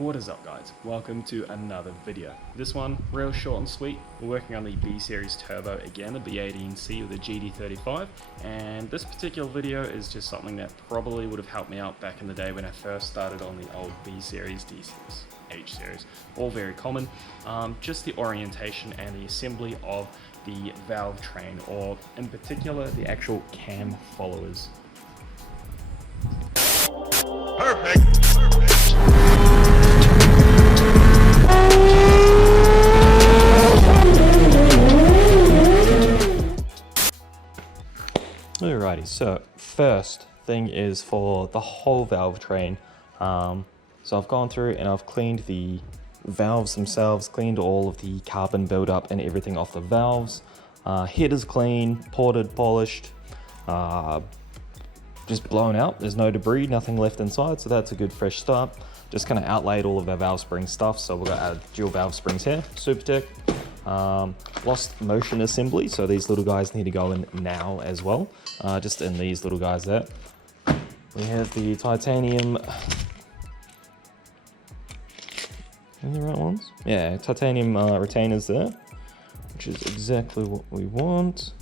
What is up guys, welcome to another video. This one, real short and sweet. We're working on the B series turbo again, the B18C with the GD35, and this particular video is just something that probably would have helped me out back in the day when I first started on the old B series, D series, H series, all very common. Just the orientation and the assembly of the valve train, or in particular the actual cam followers. Perfect. Alrighty, so first thing is for the whole valve train. So I've gone through and I've cleaned the valves themselves, cleaned all of the carbon buildup and everything off the valves. Head is clean, ported, polished, just blown out. There's no debris, nothing left inside, so that's a good fresh start. Just kind of outlaid all of our valve spring stuff. So we've got our dual valve springs here, VTEC. Lost motion assembly, so these little guys need to go in now as well, just in these little guys there. We have the titanium, are the right ones? Yeah, titanium retainers there, which is exactly what we want.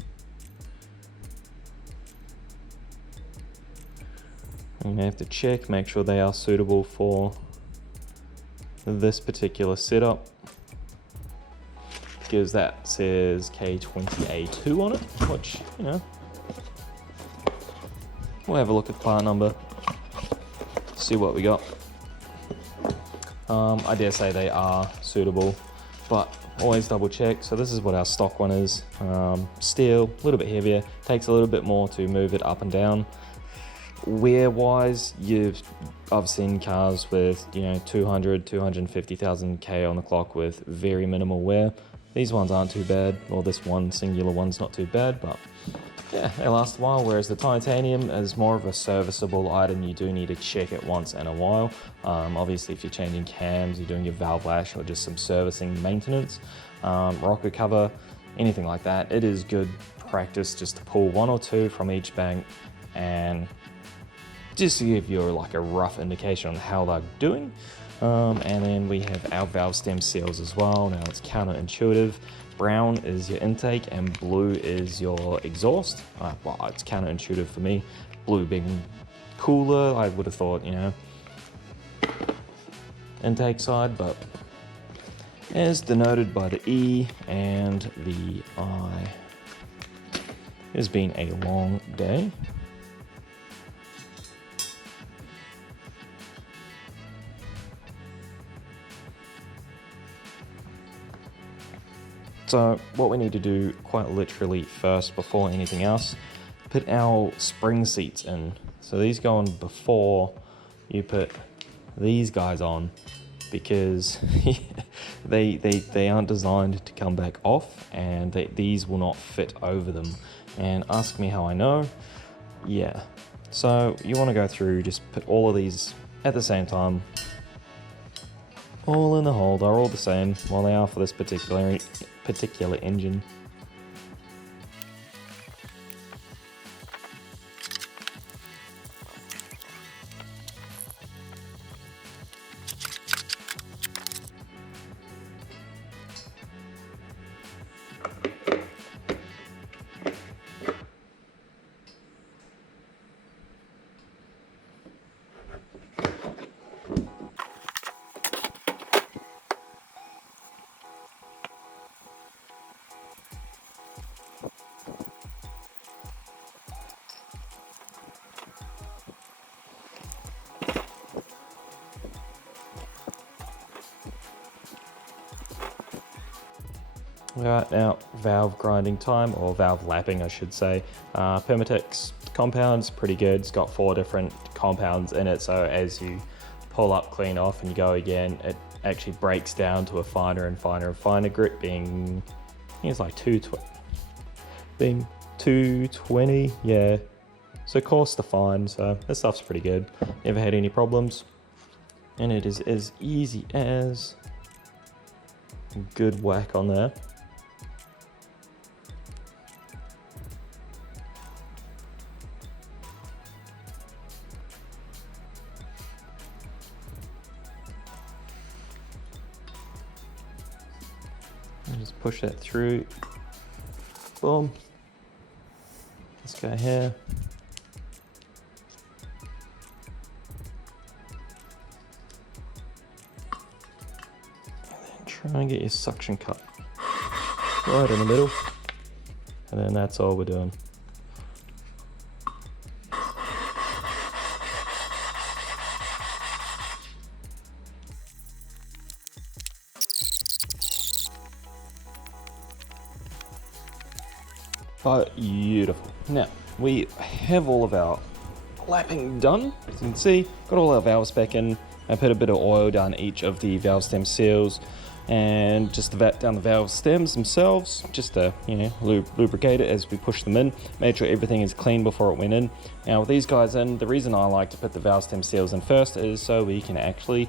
I'm gonna have to check, make sure they are suitable for this particular setup, because that says K20A2 on it, which, you know, we'll have a look at the part number, see what we got. I dare say they are suitable, but always double check. So this is what our stock one is. Steel, a little bit heavier, takes a little bit more to move it up and down. Wear wise, I've seen cars with, you know, 250,000 K on the clock with very minimal wear. These ones aren't too bad, or this one singular one's not too bad, but yeah, they last a while, whereas the titanium is more of a serviceable item. You do need to check it once in a while. Obviously, if you're changing cams, you're doing your valve lash, or just some servicing maintenance, rocker cover, anything like that, it is good practice just to pull one or two from each bank and just to give you like a rough indication on how they're doing. And then we have our valve stem seals as well. Now it's counterintuitive. Brown is your intake and blue is your exhaust. Well, it's counterintuitive for me. Blue being cooler, I would have thought, you know, intake side, but as denoted by the E and the I, it's been a long day. So what we need to do quite literally first, before anything else, put our spring seats in. So these go on before you put these guys on, because they aren't designed to come back off, and these will not fit over them. And ask me how I know. Yeah, so you want to go through, just put all of these at the same time, all in the hole. They're all the same, well they are for this particular engine. Right, now valve grinding time, or valve lapping I should say. Permatex compound's pretty good. It's got 4 different compounds in it, so as you pull up, clean off and you go again, it actually breaks down to a finer and finer and finer grit, being, I think it's like 220, yeah. So coarse to fine, so this stuff's pretty good. Never had any problems, and it is as easy as a good whack on there. Just push that through. Boom. This guy here. And then try and get your suction cup right in the middle. And then that's all we're doing. Beautiful. Now, we have all of our lapping done. As you can see, got all our valves back in. I put a bit of oil down each of the valve stem seals and just down the valve stems themselves, just to, you know, lubricate it as we push them in. Made sure everything is clean before it went in. Now with these guys in, the reason I like to put the valve stem seals in first is so we can actually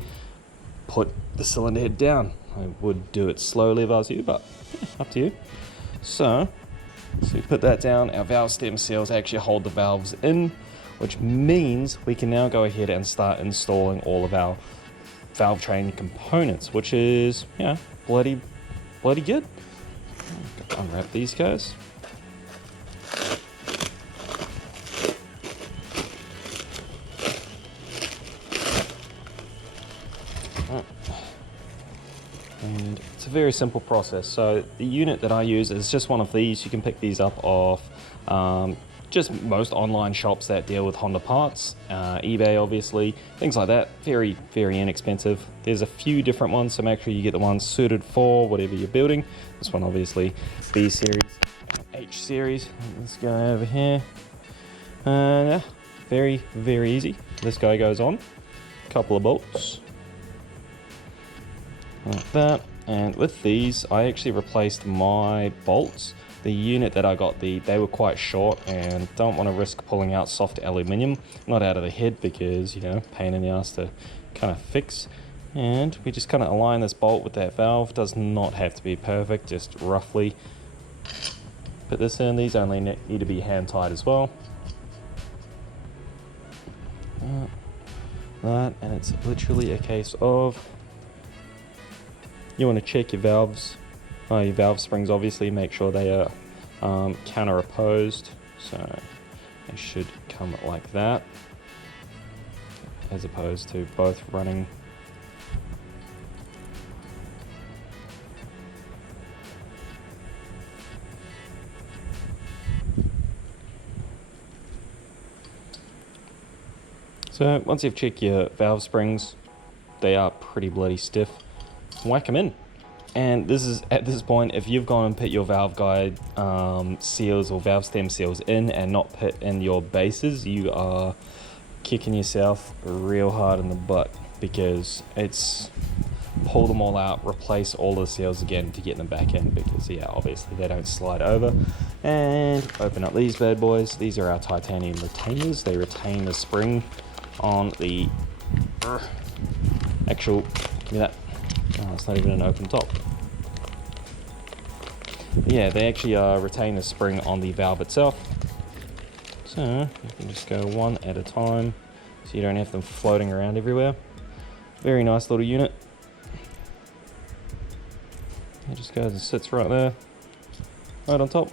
put the cylinder head down. I would do it slowly if I was you, but yeah, up to you. So we put that down. Our valve stem seals actually hold the valves in, which means we can now go ahead and start installing all of our valve train components, which is, yeah, bloody good. Unwrap these guys. And it's a very simple process. So the unit that I use is just one of these. You can pick these up off just most online shops that deal with Honda parts, eBay obviously, things like that. Very, very inexpensive. There's a few different ones, so make sure you get the ones suited for whatever you're building. This one obviously B series, H series. This guy over here. Yeah, very, very easy. This guy goes on. Couple of bolts. Like that. And with these, I actually replaced my bolts. The unit that I got, they were quite short and don't want to risk pulling out soft aluminium, not out of the head because, you know, pain in the ass to kind of fix. And we just kind of align this bolt with that valve. Does not have to be perfect, just roughly put this in. These only need to be hand tied as well. That, and it's literally a case of, you want to check your valves. Your valve springs obviously, make sure they are counter opposed, so they should come like that, as opposed to both running. So once you've checked your valve springs, they are pretty bloody stiff, whack them in. And this is, at this point, if you've gone and put your valve guide seals or valve stem seals in and not put in your bases, you are kicking yourself real hard in the butt, because it's pull them all out, replace all the seals again to get them back in, because yeah, obviously they don't slide over. And open up these bad boys. These are our titanium retainers. They retain the spring on the actual, give me that. Oh, it's not even an open top. But yeah, they actually retain the spring on the valve itself. So you can just go one at a time, so you don't have them floating around everywhere. Very nice little unit. It just goes and sits right there, right on top.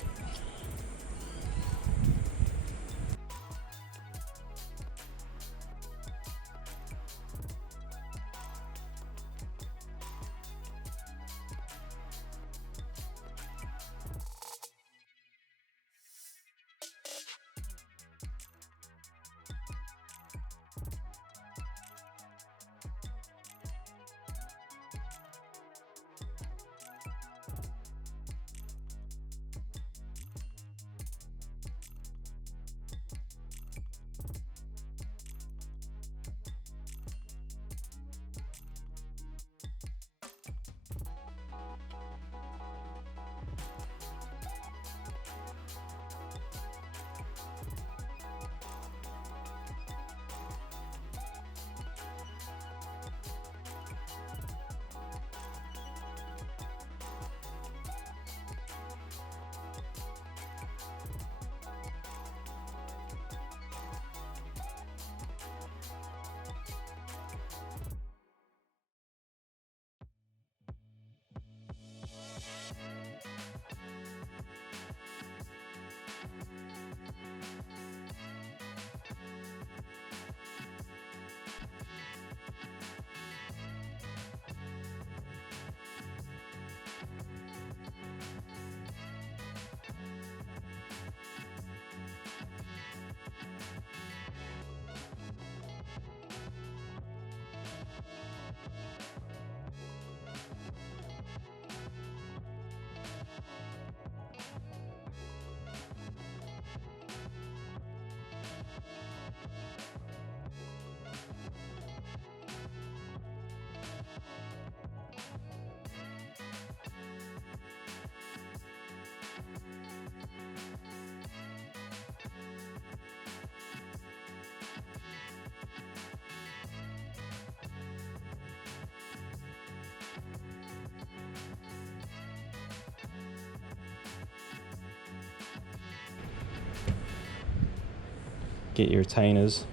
get your retainers,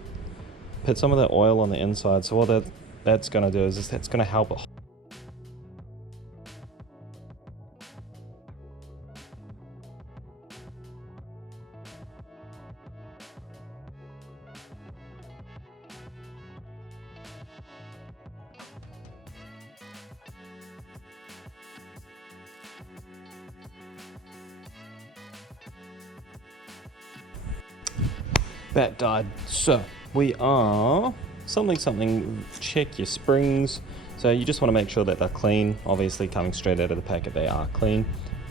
put some of that oil on the inside. So what that's going to do is that's going to help it. That died. So we are check your springs. So you just want to make sure that they're clean. Obviously coming straight out of the packet, they are clean.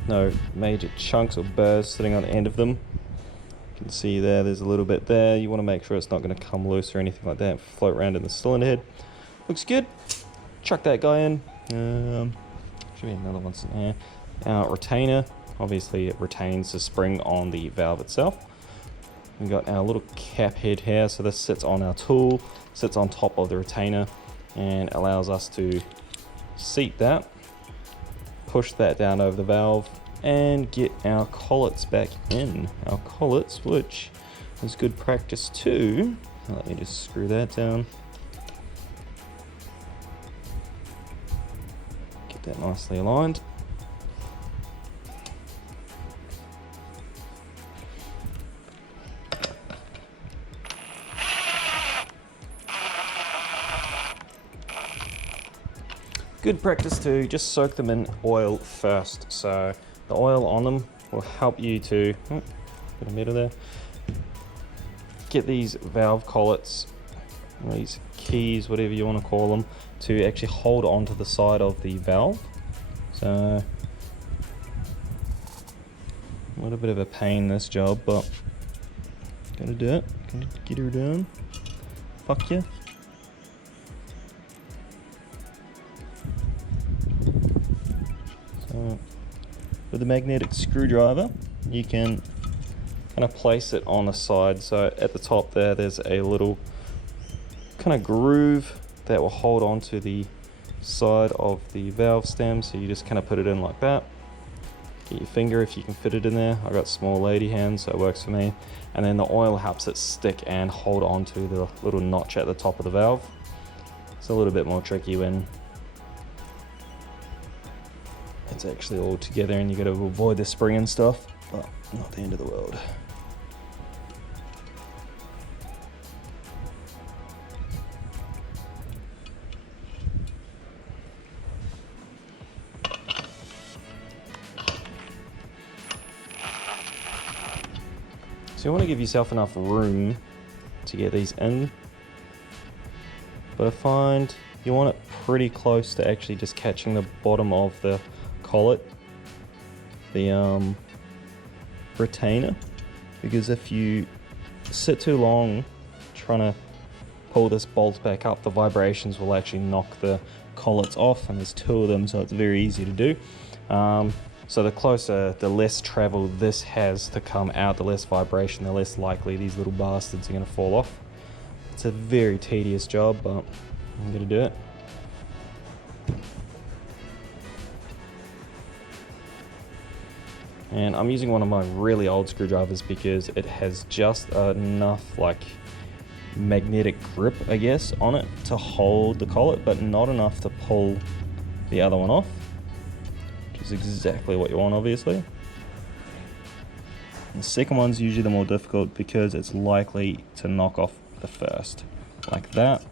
No major chunks or burrs sitting on the end of them. You can see there's a little bit there. You want to make sure it's not going to come loose or anything like that, float around in the cylinder head. Looks good. Chuck that guy in. Should be another one in there. Retainer, obviously it retains the spring on the valve itself. We've got our little cap head here, so this sits on our tool, sits on top of the retainer, and allows us to seat that, push that down over the valve, and get our collets back in. Our collets, which is good practice too. Let me just screw that down. Get that nicely aligned. Good practice to just soak them in oil first. So the oil on them will help you to, bit of metal there, get these valve collets, these keys, whatever you want to call them, to actually hold onto the side of the valve. So a little bit of a pain this job, but gotta do it. Gonna get her done. Fuck yeah. With the magnetic screwdriver, you can kind of place it on the side. So at the top there's a little kind of groove that will hold on to the side of the valve stem. So you just kind of put it in like that. Get your finger if you can fit it in there. I've got small lady hands, so it works for me. And then the oil helps it stick and hold on to the little notch at the top of the valve. It's a little bit more tricky when it's actually all together and you got to avoid the spring and stuff, but not the end of the world. So you want to give yourself enough room to get these in, but I find you want it pretty close to actually just catching the bottom of the collet, the retainer, because if you sit too long trying to pull this bolt back up, the vibrations will actually knock the collets off, and there's two of them, so it's very easy to do. So the closer, the less travel this has to come out, the less vibration, the less likely these little bastards are going to fall off. It's a very tedious job, but I'm going to do it. And I'm using one of my really old screwdrivers because it has just enough like magnetic grip, I guess, on it to hold the collet, but not enough to pull the other one off, which is exactly what you want, obviously. The second one's usually the more difficult because it's likely to knock off the first, like that.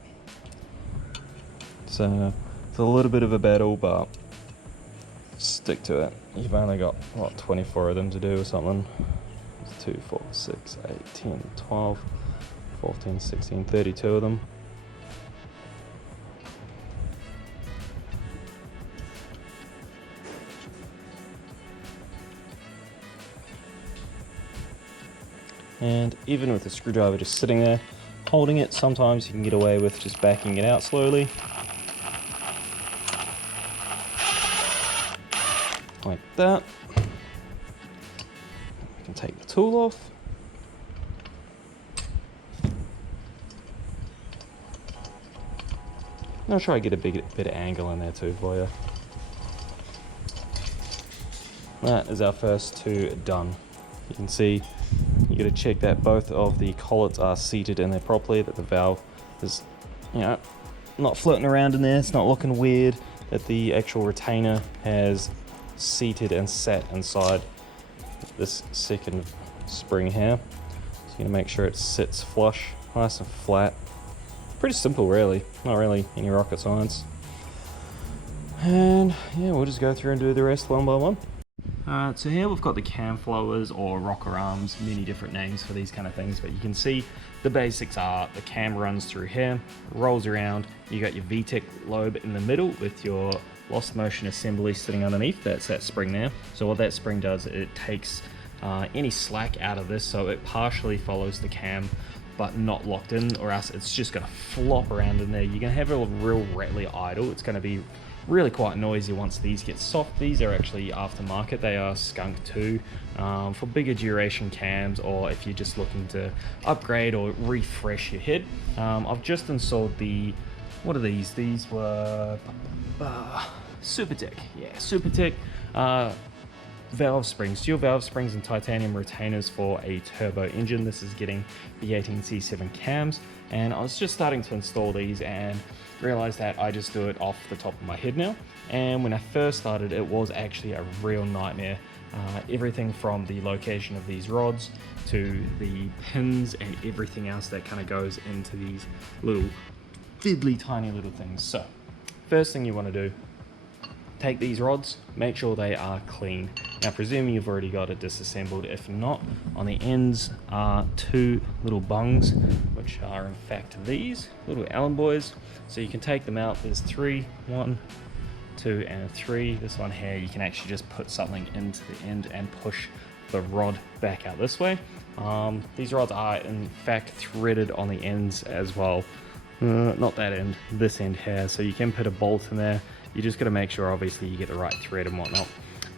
So it's a little bit of a battle, but stick to it. You've only got, what, 24 of them to do or something. 2, 4, 6, 8, 10, 12, 14, 16, 32 of them. And even with the screwdriver just sitting there, holding it, sometimes you can get away with just backing it out slowly. Like that. I can take the tool off. I'll try to get a bit of angle in there too for you. That is our first two done. You can see you got to check that both of the collets are seated in there properly, that the valve is, you know, not floating around in there, it's not looking weird, that the actual retainer has seated and sat inside this second spring here. So you're gonna make sure it sits flush, nice and flat. Pretty simple really, not really any rocket science. And yeah, we'll just go through and do the rest one by one. So here we've got the cam flowers or rocker arms, many different names for these kind of things, but you can see the basics are the cam runs through here, rolls around, you got your VTEC lobe in the middle with your lost motion assembly sitting underneath, that's that spring there. So what that spring does, it takes any slack out of this, so it partially follows the cam but not locked in, or else it's just going to flop around in there. You're going to have a real rattly idle. It's going to be really quite noisy once these get soft. These are actually aftermarket, they are skunk too, for bigger duration cams, or if you're just looking to upgrade or refresh your head. I've just installed the, what are these? These were VTEC, yeah, VTEC valve springs, dual valve springs and titanium retainers for a turbo engine. This is getting the 18C7 cams, and I was just starting to install these and realized that I just do it off the top of my head now. And when I first started, it was actually a real nightmare. Everything from the location of these rods to the pins and everything else that kind of goes into these little fiddly tiny little things. So first thing you want to do, take these rods, make sure they are clean. Now presuming you've already got it disassembled, if not, on the ends are two little bungs, which are in fact these little Allen boys. So you can take them out, there's three, 1, 2 and 3. This one here, you can actually just put something into the end and push the rod back out this way. These rods are in fact threaded on the ends as well. Not that end, this end here, so you can put a bolt in there. You just got to make sure obviously you get the right thread and whatnot,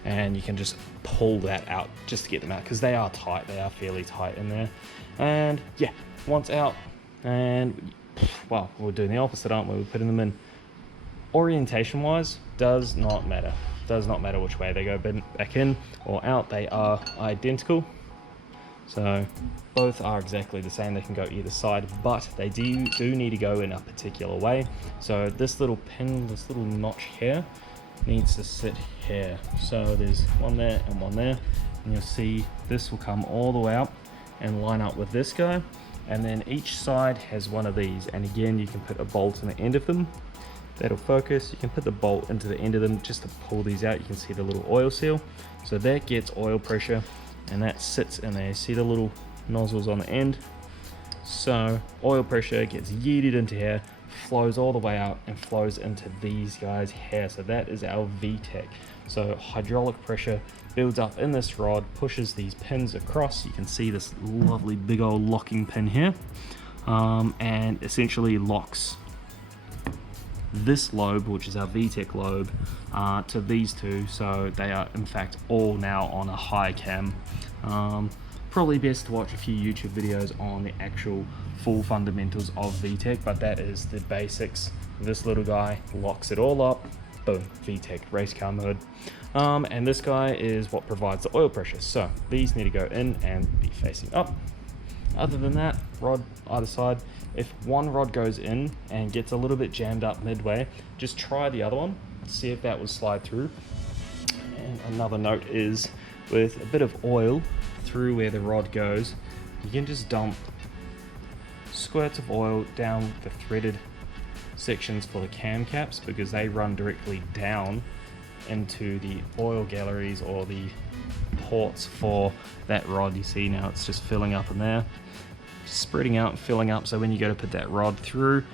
and you can just pull that out just to get them out, because they are tight, they are fairly tight in there. And yeah, once out, and well, we're doing the opposite, aren't we? We're putting them in. Orientation wise, does not matter which way they go back in or out, they are identical. So both are exactly the same, they can go either side, but they do need to go in a particular way. So this little pin, this little notch here, needs to sit here. So there's one there and one there, and you'll see this will come all the way up and line up with this guy, and then each side has one of these, and again you can put a bolt in the end of them. That'll focus. You can put the bolt into the end of them just to pull these out. You can see the little oil seal, so that gets oil pressure and that sits in there. See the little nozzles on the end? So oil pressure gets yeeted into here, flows all the way out and flows into these guys here. So that is our VTEC. So hydraulic pressure builds up in this rod, pushes these pins across. You can see this lovely big old locking pin here, and essentially locks this lobe, which is our VTEC lobe, to these two, so they are in fact all now on a high cam. Probably best to watch a few YouTube videos on the actual full fundamentals of VTEC, but that is the basics. This little guy locks it all up, boom, VTEC race car mode. And this guy is what provides the oil pressure, so these need to go in and be facing up. Other than that, rod either side. If one rod goes in and gets a little bit jammed up midway, just try the other one, see if that will slide through. And another note is, with a bit of oil through where the rod goes, you can just dump squirts of oil down the threaded sections for the cam caps, because they run directly down into the oil galleries or the ports for that rod. You see now it's just filling up in there, spreading out and filling up, so when you go to put that rod through,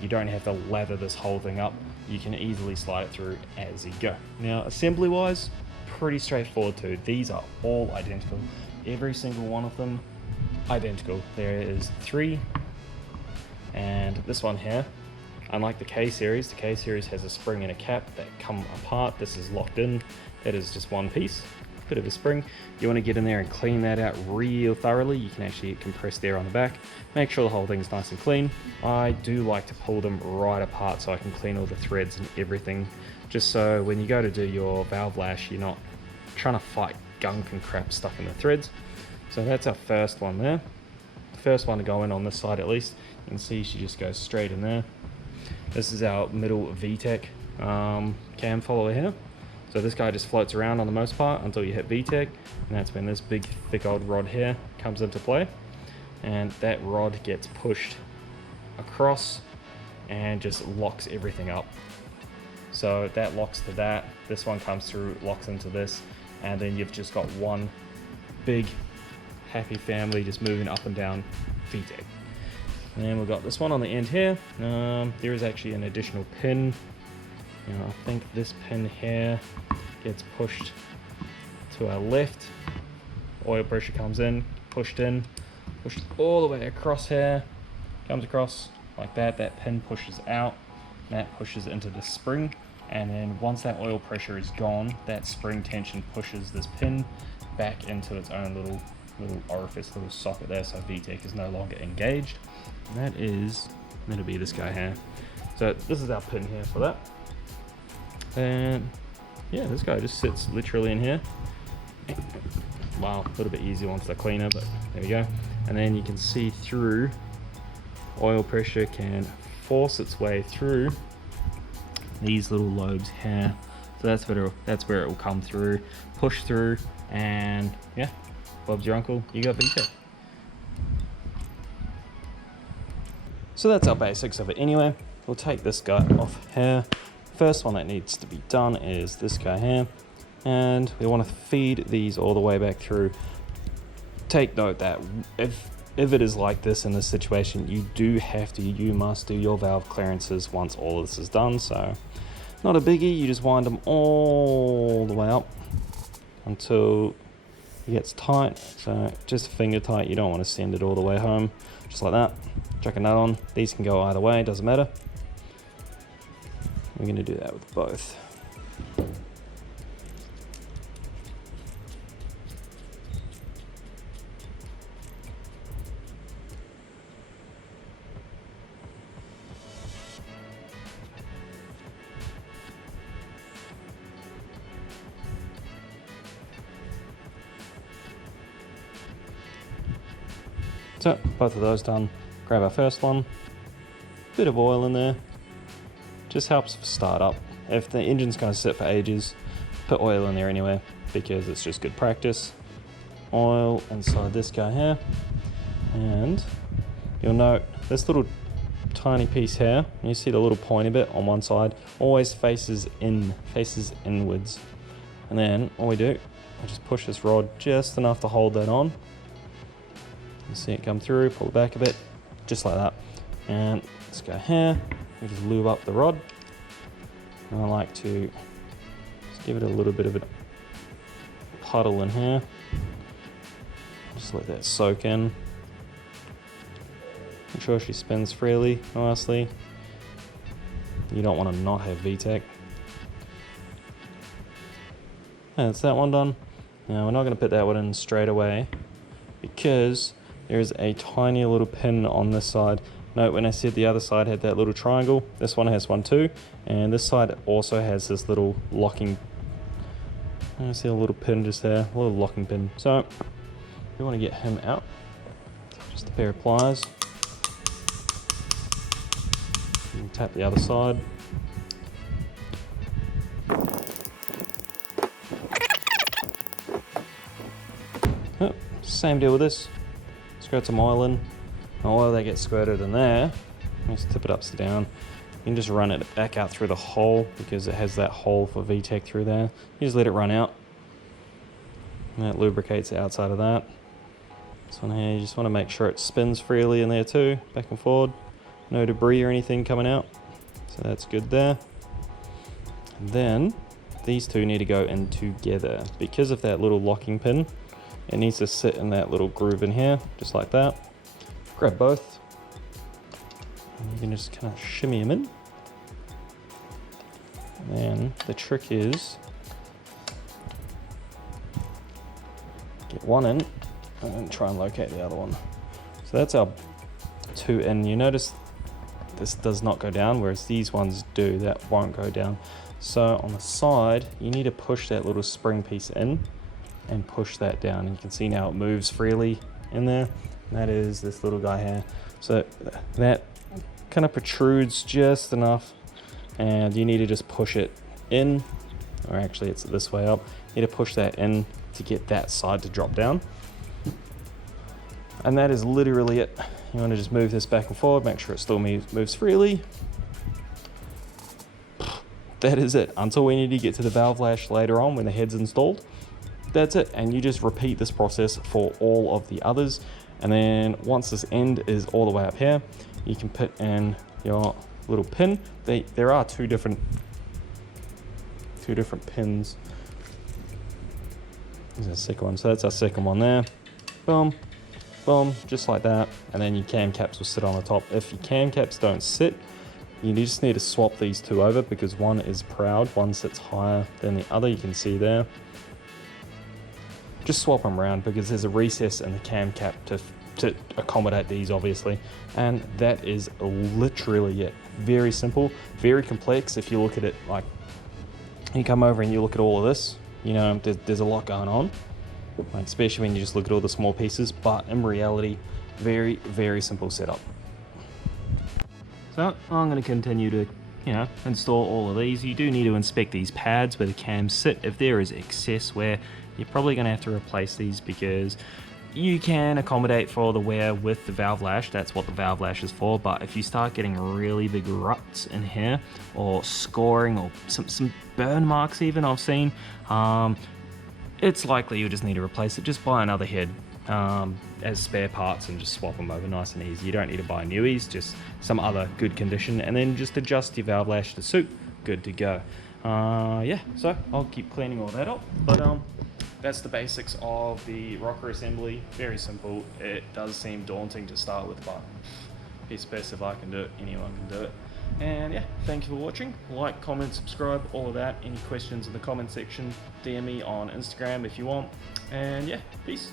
you don't have to lather this whole thing up. You can easily slide it through as you go. Now assembly wise, pretty straightforward too. These are all identical, every single one of them identical. There is 3, and this one here, unlike the K series has a spring and a cap that come apart. This is locked in, it is just one piece. Bit of a spring. You want to get in there and clean that out real thoroughly. You can actually get compressed air on the back, make sure the whole thing's nice and clean. I do like to pull them right apart so I can clean all the threads and everything, just so when you go to do your valve lash, you're not trying to fight gunk and crap stuck in the threads. So that's our first one there. The first one to go in on this side at least. You can see she just goes straight in there. This is our middle VTEC cam follower here. So this guy just floats around on the most part until you hit VTEC, and that's when this big thick old rod here comes into play. And that rod gets pushed across and just locks everything up. So that locks to that, this one comes through, locks into this, and then you've just got one big happy family just moving up and down VTEC. And then we've got this one on the end here. There is actually an additional pin. I think this pin here gets pushed to our left. Oil pressure comes in, pushed all the way across here, comes across like that. That pin pushes out, that pushes into the spring, and then once that oil pressure is gone, that spring tension pushes this pin back into its own little orifice, little socket there, so VTEC is no longer engaged. And that'll be this guy here. So this is our pin here for that. And yeah, this guy just sits literally in here. Wow, a little bit easier once they're cleaner, but there we go. And then you can see through, oil pressure can force its way through these little lobes here. So that's where it will come through, push through, and yeah, Bob's your uncle, you got VTEC. So that's our basics of it anyway. We'll take this guy off here. First one that needs to be done is this guy here, and we want to feed these all the way back through. Take note that if it is like this in this situation, you must do your valve clearances once all of this is done. So not a biggie, you just wind them all the way up until it gets tight. So just finger tight, you don't want to send it all the way home, just like that. Chuck a nut on. These can go either way, doesn't matter. We're going to do that with both. So both of those done. Grab our first one. Bit of oil in there. Just helps start up. If the engine's going to sit for ages, put oil in there anyway, because it's just good practice. Oil inside this guy here, and you'll note this little tiny piece here, you see the little pointy bit on one side, always faces inwards. And then all we do, we just push this rod just enough to hold that on. You see it come through, pull it back a bit, just like that. And this guy here, we just lube up the rod, and I like to just give it a little bit of a puddle in here. Just let that soak in. Make sure she spins freely, nicely. You don't want to not have VTEC. And that's that one done. Now we're not going to put that one in straight away because there is a tiny little pin on this side. Note when I said the other side had that little triangle, this one has one too, and this side also has this little locking. I see a little pin just there, a little locking pin. So we want to get him out. Just a pair of pliers. And tap the other side. Oh, same deal with this. Squirt some oil in. Oil that gets squirted in there, just tip it upside down. You can just run it back out through the hole because it has that hole for VTEC through there. You just let it run out. And that lubricates the outside of that. This one here, you just want to make sure it spins freely in there too, back and forward. No debris or anything coming out. So that's good there. And then these two need to go in together. Because of that little locking pin, it needs to sit in that little groove in here, just like that. Grab both, and you can just kind of shimmy them in. And then the trick is get one in and then try and locate the other one. So that's our two in. You notice this does not go down, whereas these ones do, that won't go down. So on the side, you need to push that little spring piece in and push that down. And you can see now it moves freely in there. And that is this little guy here. So that kind of protrudes just enough, and you need to just push it in, or actually it's this way up. You need to push that in to get that side to drop down. And that is literally it. You want to just move this back and forward, make sure it still moves freely. That is it, until we need to get to the valve lash later on when the head's installed. That's it, and you just repeat this process for all of the others. And then once this end is all the way up here, you can put in your little pin. There are two different pins. There's a second one, so that's our second one there. Boom, boom, just like that. And then your cam caps will sit on the top. If your cam caps don't sit, you just need to swap these two over, because one is proud, one sits higher than the other, you can see there. Just swap them around, because there's a recess in the cam cap to accommodate these, obviously. And that is literally it. Very simple, very complex. If you look at it, like, you come over and you look at all of this, you know, there's a lot going on, like, especially when you just look at all the small pieces. But in reality, very, very simple setup. So I'm going to continue to, you know, install all of these. You do need to inspect these pads where the cams sit. If there is excess wear, you're probably going to have to replace these, because you can accommodate for the wear with the valve lash. That's what the valve lash is for. But if you start getting really big ruts in here, or scoring, or some burn marks even I've seen, it's likely you'll just need to replace it. Just buy another head as spare parts and just swap them over nice and easy. You don't need to buy newies, just some other good condition, and then just adjust your valve lash to suit. Good to go. Yeah, so I'll keep cleaning all that up, but that's the basics of the rocker assembly. Very simple. It does seem daunting to start with, but it's best if I can do it, anyone can do it. And yeah, thank you for watching. Like, comment, subscribe, all of that. Any questions in the comment section, DM me on Instagram if you want. And yeah, peace.